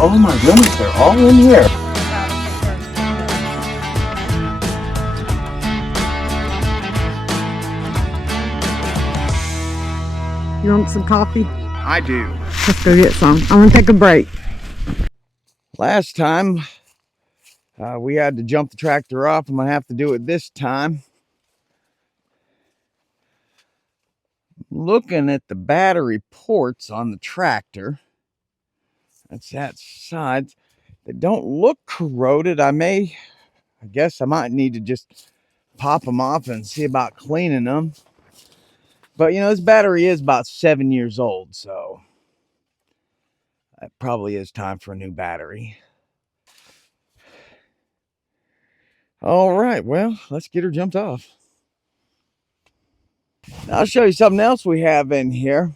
Oh my goodness, they're all in here. You want some coffee? I do. Let's go get some. I'm gonna take a break. Last time we had to jump the tractor off. I'm gonna have to do it this time. Looking at the battery ports on the tractor, that's that side. They don't look corroded. I guess I might need to just pop them off and see about cleaning them. But you know, this battery is about 7 years old, so it probably is time for a new battery. All right, well, let's get her jumped off. Now, I'll show you something else we have in here.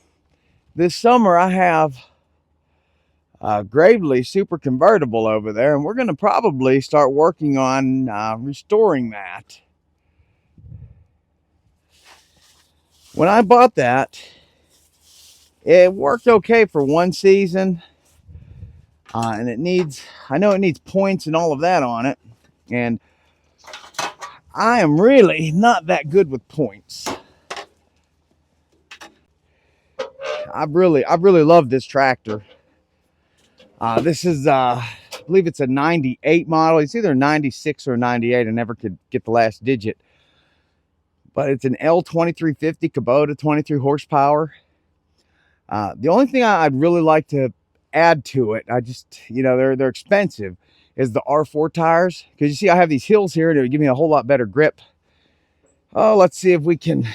This summer I have a Gravely Super Convertible over there, and we're going to probably start working on restoring that. When I bought that, it worked okay for one season, and I know it needs points and all of that on it, and I am really not that good with points. I really love this tractor. This is I believe it's a 98 model. It's either 96 or 98. I never could get the last digit. But it's an L2350 Kubota, 23 horsepower. The only thing I'd really like to add to it, they're expensive, is the R4 tires. Because you see, I have these hills here, and it would give me a whole lot better grip. Oh, let's see if we can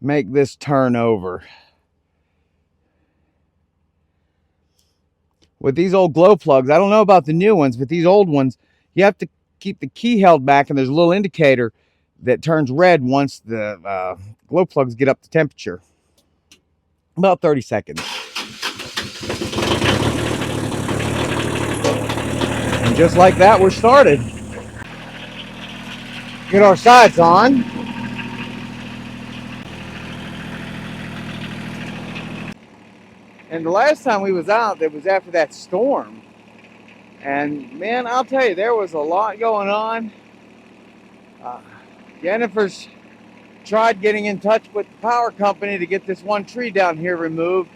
make this turn over. With these old glow plugs, I don't know about the new ones, but these old ones, you have to keep the key held back, and there's a little indicator that turns red once the glow plugs get up to temperature. About 30 seconds. And just like that, we're started. Get our sides on. And the last time we was out, it was after that storm. And man, I'll tell you, there was a lot going on. Jennifer's tried getting in touch with the power company to get this one tree down here removed.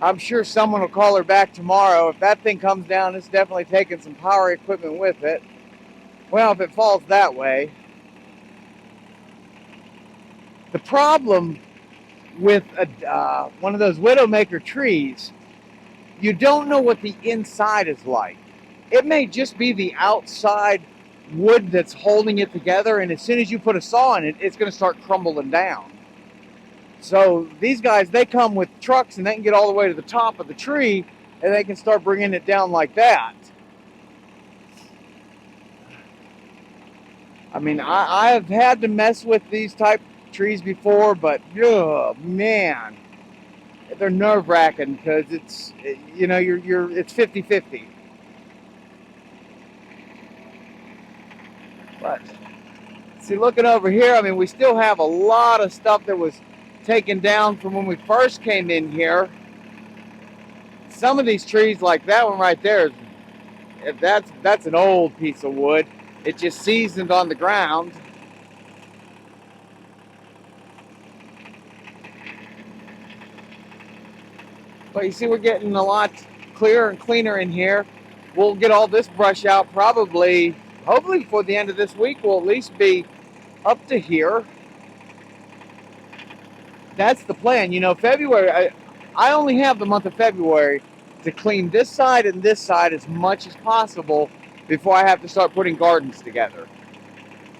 I'm sure someone will call her back tomorrow. If that thing comes down, it's definitely taking some power equipment with it. Well, if it falls that way. The problem with one of those Widowmaker trees, you don't know what the inside is like. It may just be the outside wood that's holding it together, and as soon as you put a saw in it, it's going to start crumbling down. So these guys, they come with trucks, and they can get all the way to the top of the tree, and they can start bringing it down like that. I mean, I have had to mess with these type trees before, but oh man, they're nerve-wracking because it's, you know, it's 50-50. But see, looking over here, I mean, we still have a lot of stuff that was taken down from when we first came in here. Some of these trees, like that one right there, that's an old piece of wood. It just seasoned on the ground. But you see, we're getting a lot clearer and cleaner in here. We'll get all this brush out probably, hopefully before the end of this week, we'll at least be up to here. That's the plan. You know, February, I only have the month of February to clean this side and this side as much as possible before I have to start putting gardens together.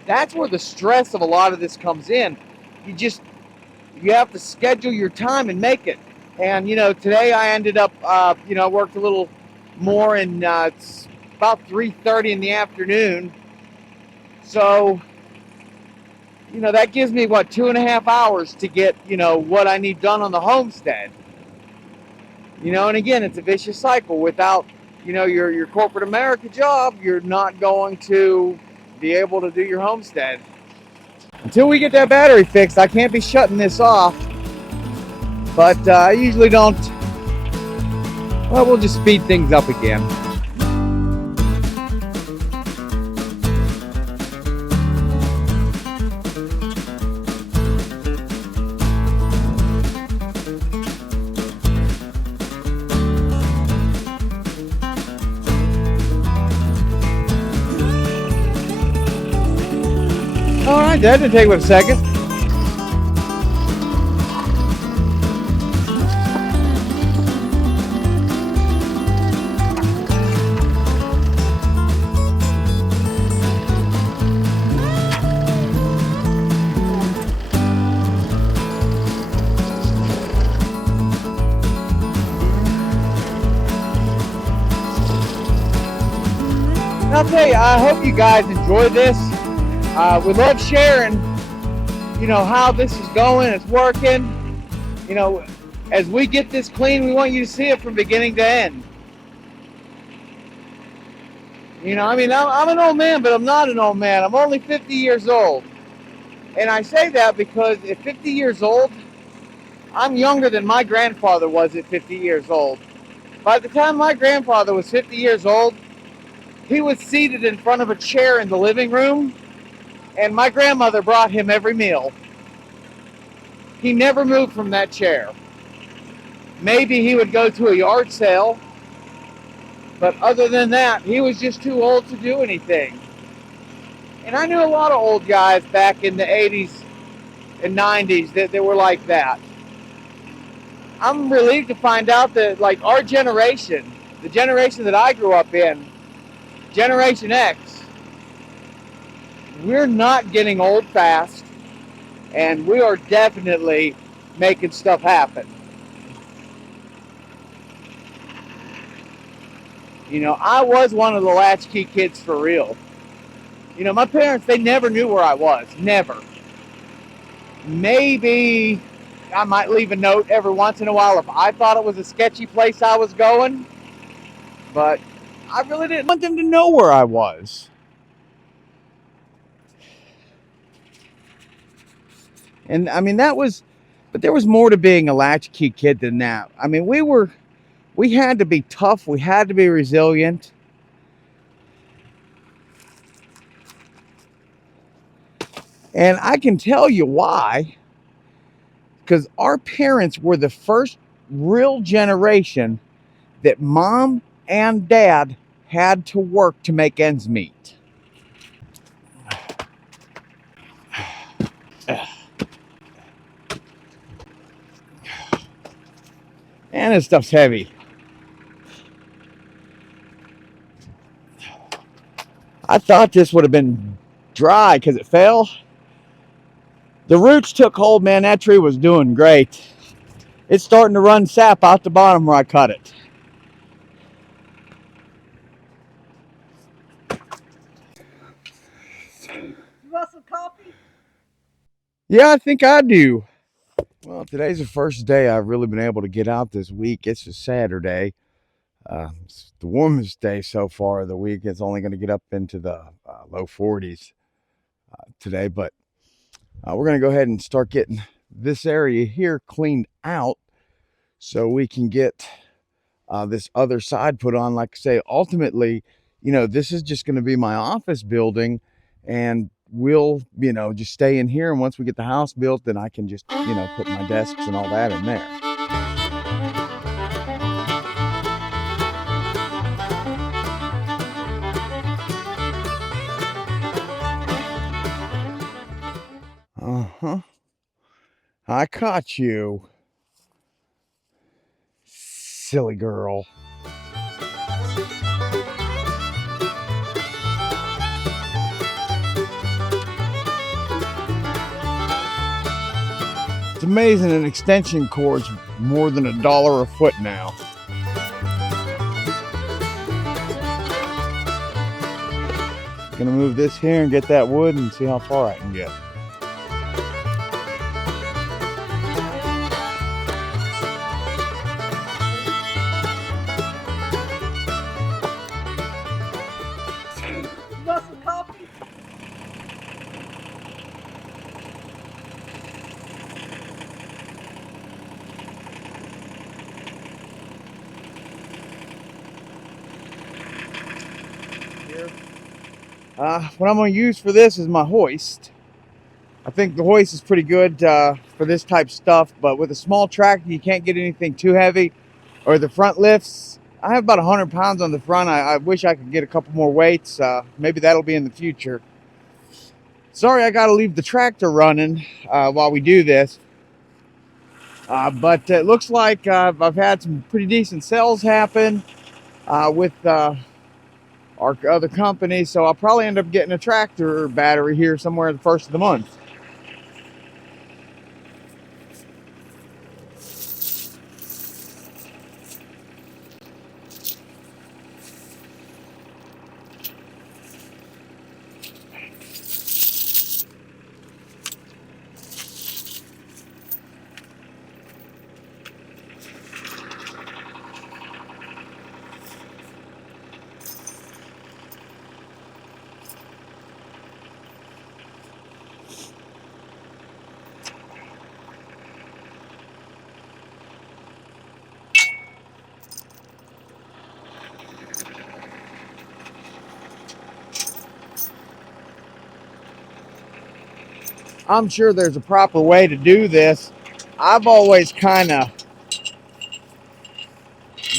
That's where the stress of a lot of this comes in. You have to schedule your time and make it. And, you know, today I ended up, worked a little more, and it's about 3:30 in the afternoon. So, you know, that gives me, 2.5 hours to get, what I need done on the homestead. You know, and again, it's a vicious cycle. Without, your corporate America job, you're not going to be able to do your homestead. Until we get that battery fixed, I can't be shutting this off. But I usually don't Well, we'll just speed things up again. All right, that didn't take but a second. I'll tell you, I hope you guys enjoy this. We love sharing, how this is going, it's working. As we get this clean, we want you to see it from beginning to end. I'm an old man, but I'm not an old man. I'm only 50 years old. And I say that because at 50 years old, I'm younger than my grandfather was at 50 years old. By the time my grandfather was 50 years old, he was seated in front of a chair in the living room, and my grandmother brought him every meal. He never moved from that chair. Maybe he would go to a yard sale, but other than that, he was just too old to do anything. And I knew a lot of old guys back in the 80s and 90s that were like that. I'm relieved to find out that, like, our generation, the generation that I grew up in, Generation X, we're not getting old fast, and we are definitely making stuff happen. I was one of the latchkey kids for real. My parents, they never knew where I was. Never. Maybe I might leave a note every once in a while if I thought it was a sketchy place I was going. But I really didn't want them to know where I was. And but there was more to being a latchkey kid than that. We had to be tough. We had to be resilient. And I can tell you why. Because our parents were the first real generation that mom and dad had to work to make ends meet. And this stuff's heavy. I thought this would have been dry because it fell. The roots took hold, man. That tree was doing great. It's starting to run sap out the bottom where I cut it. You want some coffee? Yeah, I think I do. Well, today's the first day I've really been able to get out this week. It's a Saturday. It's the warmest day so far of the week. It's only going to get up into the low 40s today, but we're going to go ahead and start getting this area here cleaned out so we can get this other side put on. Like I say, ultimately, this is just going to be my office building, and we'll, just stay in here. And once we get the house built, then I can just, put my desks and all that in there. Uh-huh. I caught you. Silly girl. It's amazing an extension cord's more than $1 a foot now. Gonna move this here and get that wood and see how far I can get. You want some coffee? What I'm going to use for this is my hoist. I think the hoist is pretty good for this type of stuff, but with a small tractor, you can't get anything too heavy. Or the front lifts, I have about 100 pounds on the front. I wish I could get a couple more weights. Maybe that'll be in the future. Sorry, I got to leave the tractor running while we do this. But it looks like I've had some pretty decent sales happen with our other company, so I'll probably end up getting a tractor battery here somewhere the first of the month. I'm sure there's a proper way to do this. I've always kind of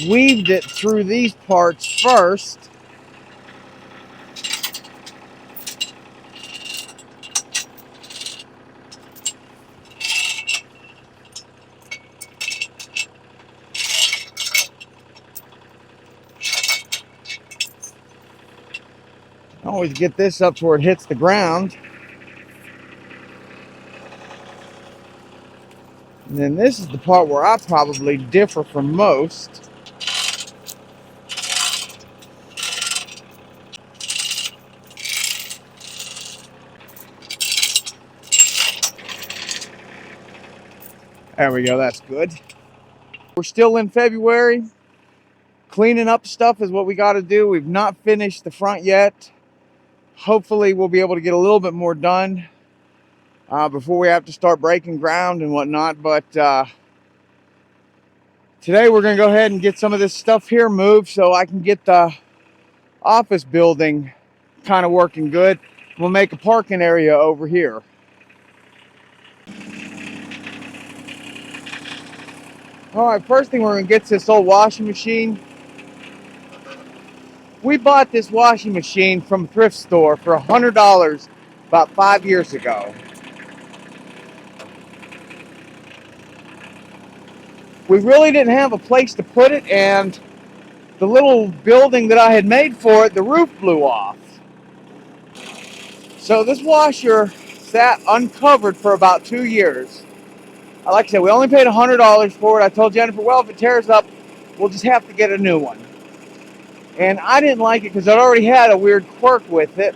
weaved it through these parts first. Always get this up to where it hits the ground. And then this is the part where I probably differ from most. There we go, that's good. We're still in February. Cleaning up stuff is what we got to do. We've not finished the front yet. Hopefully we'll be able to get a little bit more done before we have to start breaking ground and whatnot. But today we're going to go ahead and get some of this stuff here moved so I can get the office building kind of working good. We'll make a parking area over here. All right, first thing we're going to get is this old washing machine. We bought this washing machine from a thrift store for $100 about 5 years ago. We really didn't have a place to put it, and the little building that I had made for it, the roof blew off. So this washer sat uncovered for about 2 years. Like I said, we only paid $100 for it. I told Jennifer, well, if it tears up, we'll just have to get a new one. And I didn't like it because it already had a weird quirk with it.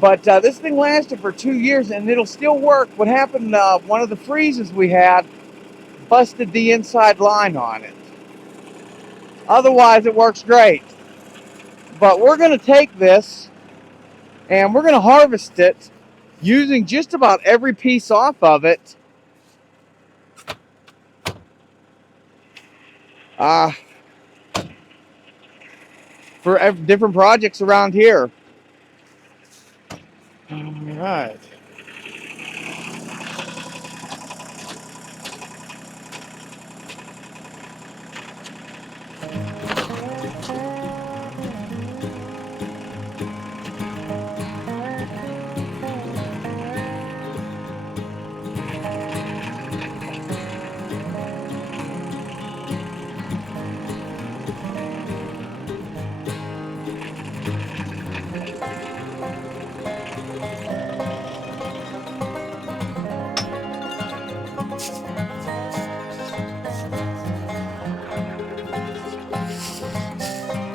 But this thing lasted for 2 years and it'll still work. What happened, one of the freezes we had busted the inside line on it. Otherwise, it works great. But we're going to take this and we're going to harvest it using just about every piece off of it. For different projects around here. All right.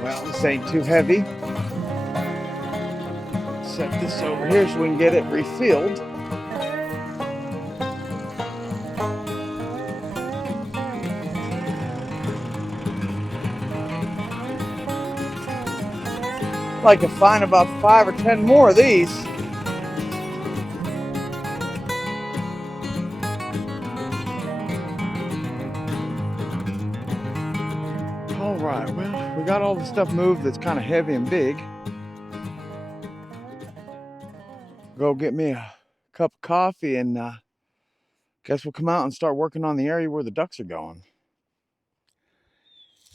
Well, this ain't too heavy. Set this over here so we can get it refilled. I'd like to find about 5 or 10 more of these. All right, well, we got all the stuff moved that's kind of heavy and big. Go get me a cup of coffee and guess we'll come out and start working on the area where the ducks are going.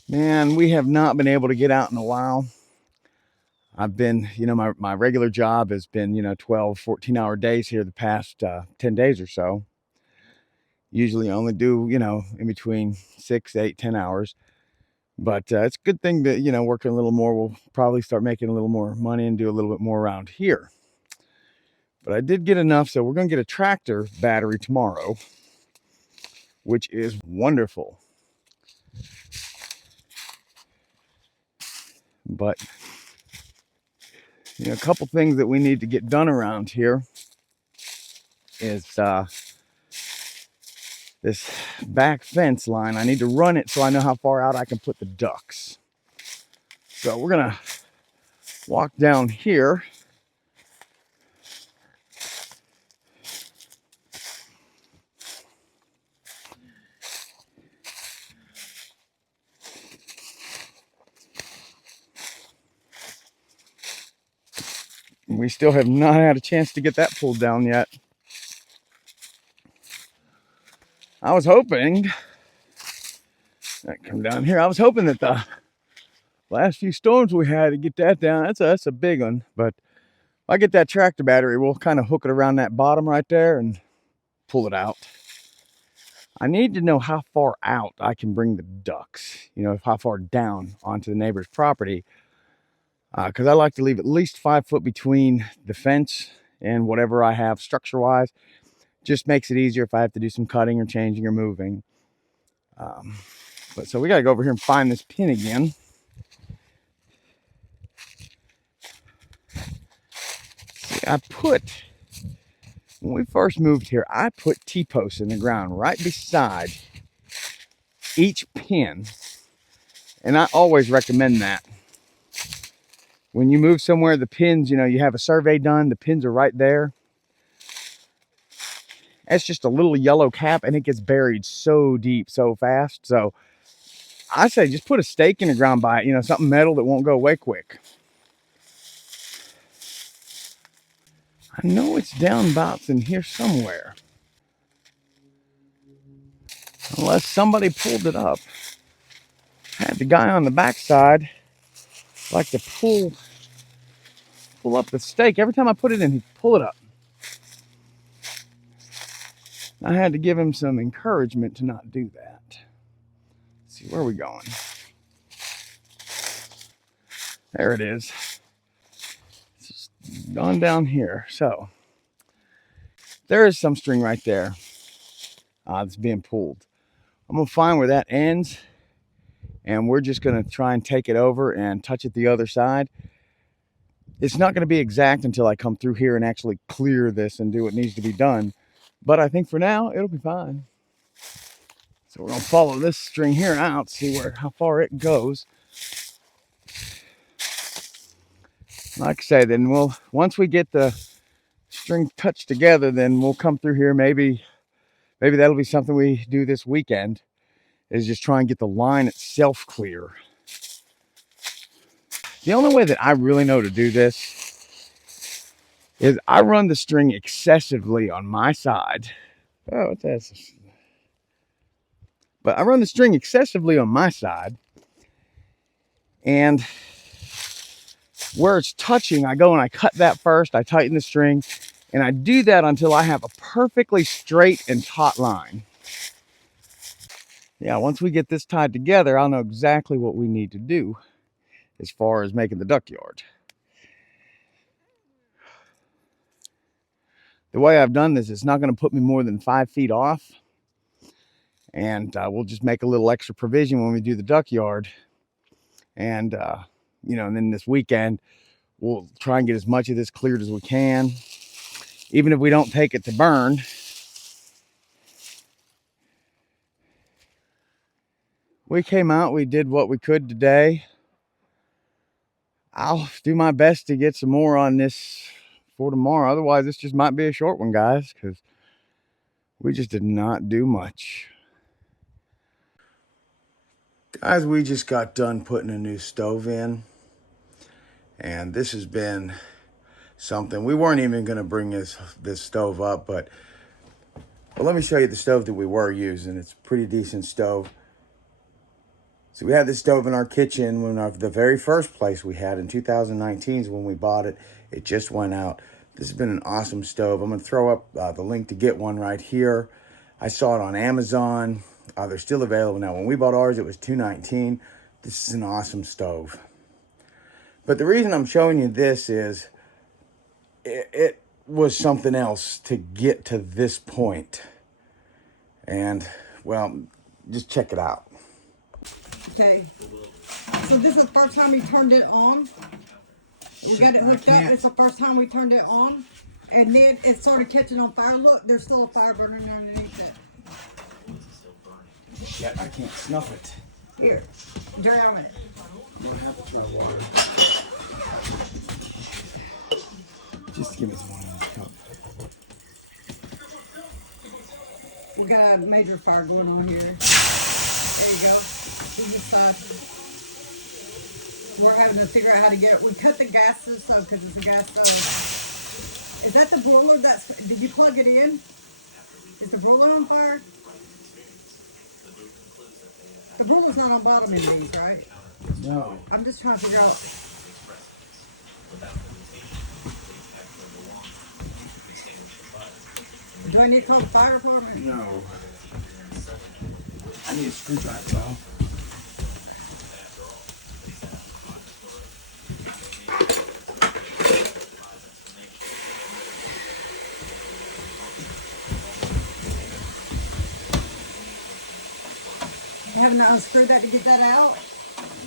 Man, we have not been able to get out in a while. I've been, my regular job has been, 12, 14-hour days here the past 10 days or so. Usually I only do, in between 6, 8, 10 hours. But it's a good thing that, working a little more, we'll probably start making a little more money and do a little bit more around here. But I did get enough, so we're going to get a tractor battery tomorrow, which is wonderful. But, a couple things that we need to get done around here is this back fence line. I need to run it so I know how far out I can put the ducks. So we're going to walk down here. We still have not had a chance to get that pulled down yet. I was hoping that come down here. I was hoping that the last few storms we had to get that down. That's a big one. But if I get that tractor battery, we'll kind of hook it around that bottom right there and pull it out. I need to know how far out I can bring the ducks. How far down onto the neighbor's property. Because I like to leave at least 5 foot between the fence and whatever I have structure-wise. Just makes it easier if I have to do some cutting or changing or moving. But so we got to go over here and find this pin again. See, when we first moved here, I put T-posts in the ground right beside each pin. And I always recommend that. When you move somewhere, the pins, you have a survey done, the pins are right there. It's just a little yellow cap and it gets buried so deep, so fast. So I say just put a stake in the ground by it, something metal that won't go away quick. I know it's down about in here somewhere. Unless somebody pulled it up. I had the guy on the backside like to pull up the stake. Every time I put it in, he'd pull it up. I had to give him some encouragement to not do that. Let's see, where are we going? There it is. It's just on down here. So there is some string right there that's being pulled. I'm gonna find where that ends, and we're just gonna try and take it over and touch it the other side. It's not gonna be exact until I come through here and actually clear this and do what needs to be done. But I think for now, it'll be fine. So we're gonna follow this string here out, see how far it goes. Like I say, then once we get the string touched together, then we'll come through here. Maybe that'll be something we do this weekend, is just try and get the line itself clear. The only way that I really know to do this is I run the string excessively on my side. Oh, what's that? But I run the string excessively on my side, and where it's touching, I go and I cut that first, I tighten the string, and I do that until I have a perfectly straight and taut line. Yeah, once we get this tied together, I'll know exactly what we need to do as far as making the duck yard. The way I've done this, it's not going to put me more than 5 feet off. And we'll just make a little extra provision when we do the duck yard. And, and then this weekend, we'll try and get as much of this cleared as we can. Even if we don't take it to burn. We came out, we did what we could today. I'll do my best to get some more on this for tomorrow. Otherwise, this just might be a short one, guys, because we just did not do much. Guys, we just got done putting a new stove in, and this has been something. We weren't even going to bring this stove up, but let me show you the stove that we were using. It's a pretty decent stove. So we had this stove in our kitchen when the very first place we had in 2019 is when we bought it. It just went out. This has been an awesome stove. I'm going to throw up the link to get one right here. I saw it on Amazon. They're still available now. When we bought ours, it was $219. This is an awesome stove. But the reason I'm showing you this is it was something else to get to this point. And, well, just check it out. Okay. So this is the first time we turned it on. We got it hooked up. It's the first time we turned it on. And then it started catching on fire. Look, there's still a fire burning underneath it. Yeah, I can't snuff it. Here, drown it. I'm gonna have to try water. Just give me some water in this cup. We got a major fire going on here. There you go. This side. We're having to figure out how to get it. We cut the gas to the stove because it's a gas stove. Is that the broiler? Did you plug it in? Is the broiler on fire? The broiler's not on bottom in these, right? No. I'm just trying to figure out. Do I need to call the fire department? No. I need a screwdriver though. You haven't unscrewed that to get that out?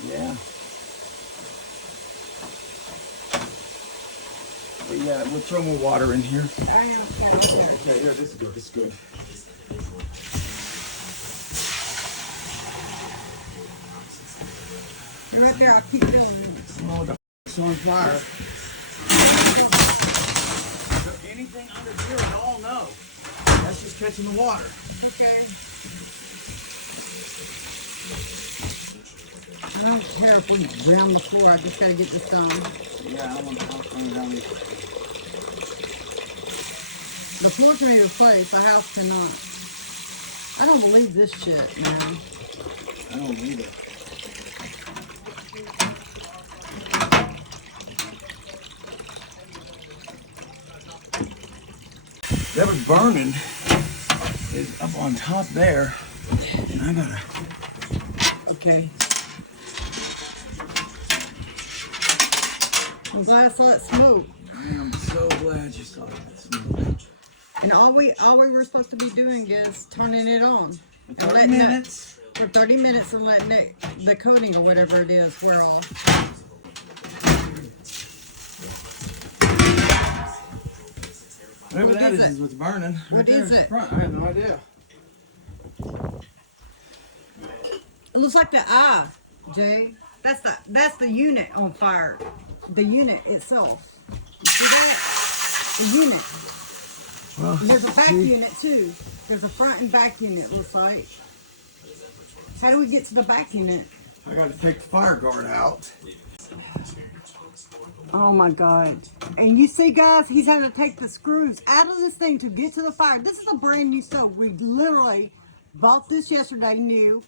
Yeah. But yeah, we'll throw more water in here. I am. Yeah, Okay, here, this is good, this is good. you're right there. I'll keep filling it. Oh, the f***'s on fire. Is there anything under here at all? No. That's just catching the water. Okay. I don't care if we drown the floor. I just gotta get this done. Yeah, I want the house burned down. The floor can be replaced. The house cannot. I don't believe this shit, man. I don't need it. That was burning is up on top there, and I gotta. Okay. I'm glad I saw that smoke. I am so glad you saw that smoke. And all we were supposed to be doing is turning it on. For And 30 letting minutes. For 30 minutes and letting it, the coating or whatever it is, wear off. Whatever What that is is it? what's burning. What there is in it? front. I have no idea. It looks like the eye, Jay. That's the unit on fire. The unit itself. You see that? The unit. Well, There's a back unit too. There's a front and back unit, it looks like. How do we get to the back unit? I gotta take the fire guard out. Oh my God. And you see, guys, he's having to take the screws out of this thing to get to the fire. This is a brand new stove. We literally bought this yesterday, new,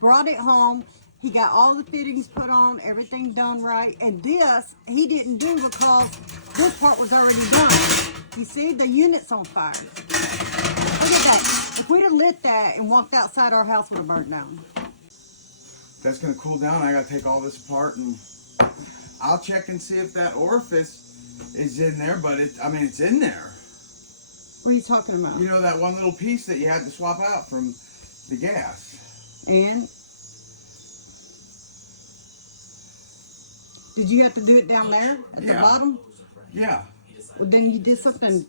brought it home. He got all the fittings put on, everything done right. And this, he didn't do because this part was already done. You see, the unit's on fire. Look at that. If we'd have lit that and walked outside, our house would have burnt down. That's gonna cool down. I gotta take all this apart, and I'll check and see if that orifice is in there. But it's in there. What are you talking about? You know that one little piece that you had to swap out from the gas. And did you have to do it down there at the bottom? Yeah. Well, then you did something.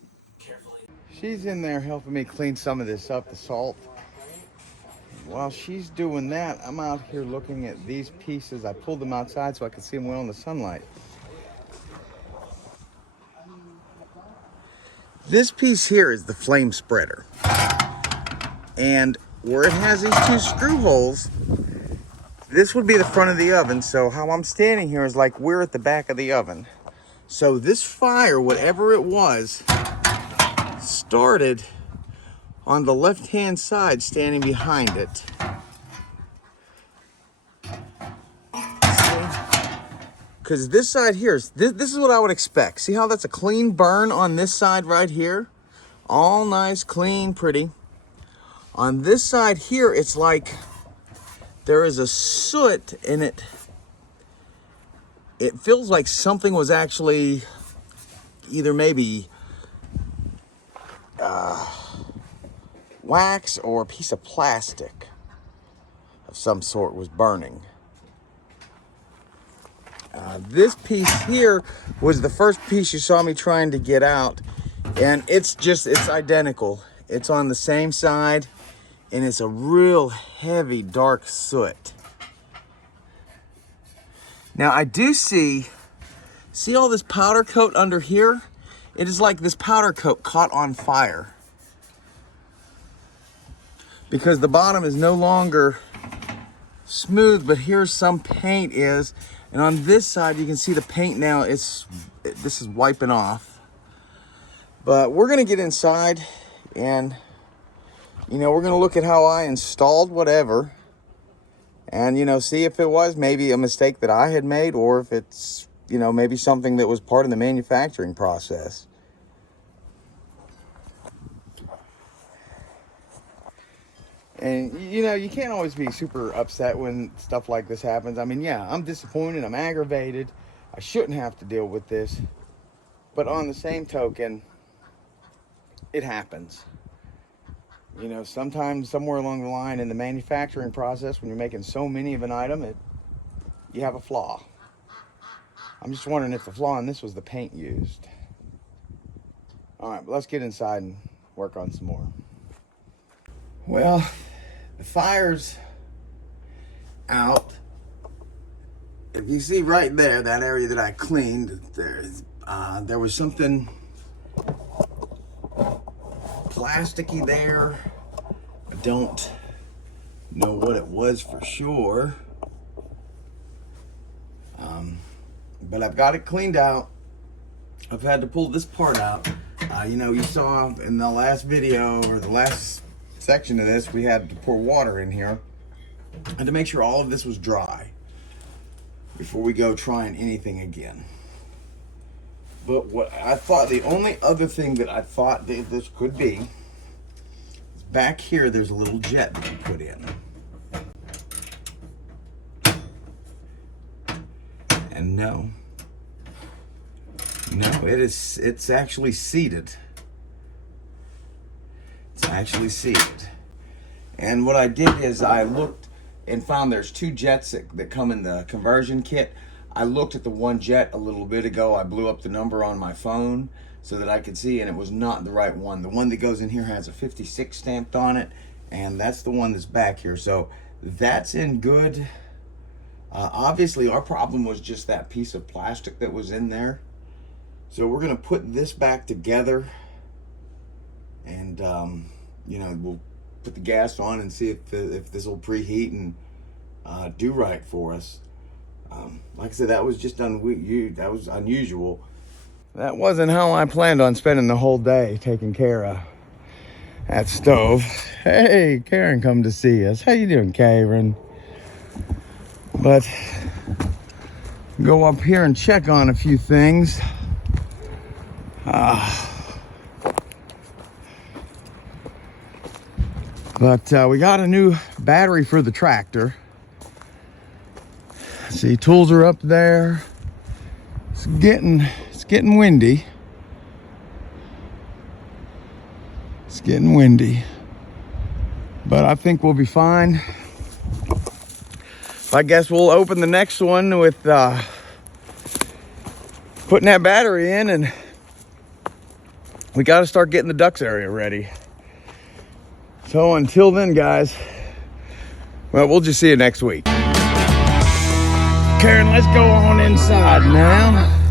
She's in there helping me clean some of this up, the salt. While she's doing that, I'm out here looking at these pieces. I pulled them outside so I could see them well in the sunlight. This piece here is the flame spreader. And where it has these two screw holes, this would be the front of the oven. So how I'm standing here is like we're at the back of the oven. So this fire, whatever it was, started on the left-hand side, standing behind it. Because this side here, this is what I would expect. See how that's a clean burn on this side right here? All nice, clean, pretty. On this side here, it's like there is a soot in it. It feels like something was actually either maybe wax or a piece of plastic of some sort was burning. This piece here was the first piece you saw me trying to get out, and it's identical. It's on the same side, and it's a real heavy dark soot. Now I do see all this powder coat under here? It is like this powder coat caught on fire, because the bottom is no longer smooth, but here's some paint is, and on this side you can see the paint now, this is wiping off. But we're gonna get inside and, you know, we're gonna look at how I installed whatever, and, you know, see if it was maybe a mistake that I had made, or if it's, you know, maybe something that was part of the manufacturing process. And, you know, you can't always be super upset when stuff like this happens. I mean, yeah, I'm disappointed, I'm aggravated. I shouldn't have to deal with this. But on the same token, it happens. You know, sometimes somewhere along the line in the manufacturing process, when you're making so many of an item, you have a flaw. I'm just wondering if the flaw in this was the paint used. All right, but let's get inside and work on some more. Well, the fire's out. If you see right there, that area that I cleaned, there was something plasticky there. I don't know what it was for sure. But I've got it cleaned out. I've had to pull this part out. You know, you saw in the last video, or the last section of this, we had to pour water in here and to make sure all of this was dry before we go trying anything again. But what I thought, the only other thing that I thought that this could be is back here, there's a little jet that you put in. And no, it's actually seated. It's actually seated. And what I did is I looked and found there's two jets that come in the conversion kit. I looked at the one jet a little bit ago. I blew up the number on my phone so that I could see, and it was not the right one. The one that goes in here has a 56 stamped on it, and that's the one that's back here. So that's in good. Obviously, our problem was just that piece of plastic that was in there. So we're going to put this back together, and you know, we'll put the gas on and see if this will preheat and do right for us. Like I said, that was just that was unusual. That wasn't how I planned on spending the whole day taking care of that stove. Hey, Karen come to see us. How you doing, Karen? But go up here and check on a few things. But we got a new battery for the tractor. See, tools are up there. It's getting windy. It's getting windy. But I think we'll be fine. I guess we'll open the next one with putting that battery in, and we got to start getting the ducks area ready. So until then, guys, well, we'll just see you next week. Karen, let's go on inside now.